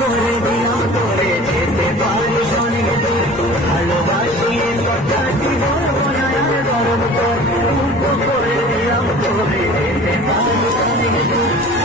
করে দিলাম তোরে যেতে পারি অনেক দূর ভালোবাসিয়ে কথাটি বলবো না আর গরম তোর করে দিলাম তোরে যেতে পারি অনেক দূর